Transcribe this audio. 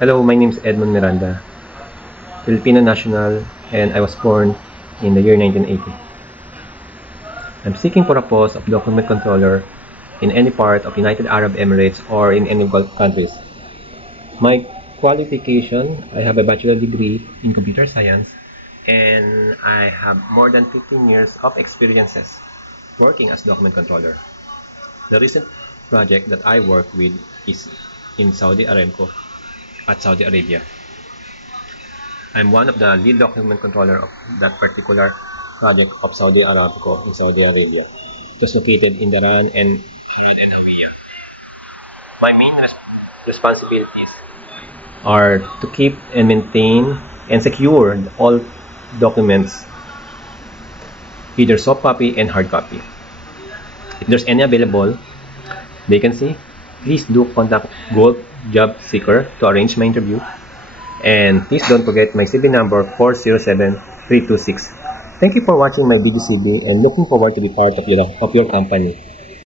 Hello, my name is Edmond Miranda, Filipino national, and I was born in the year 1980. I'm seeking for a post of document controller in any part of United Arab Emirates or in any Gulf countries. My qualification, I have a bachelor degree in computer science, and I have more than 15 years of experiences working as document controller. The recent project that I work with is in Saudi Aramco at Saudi Arabia. I'm one of the lead document controller of that particular project of Saudi Aramco in Saudi Arabia. It was located in Daran and Hawiyah. My main responsibilities are to keep and maintain and secure all documents, either soft copy and hard copy. If there's any available vacancy, please do contact Gold Job Seeker to arrange my interview. And please don't forget my CV number 407326. Thank you for watching my video CV and looking forward to be part of your company.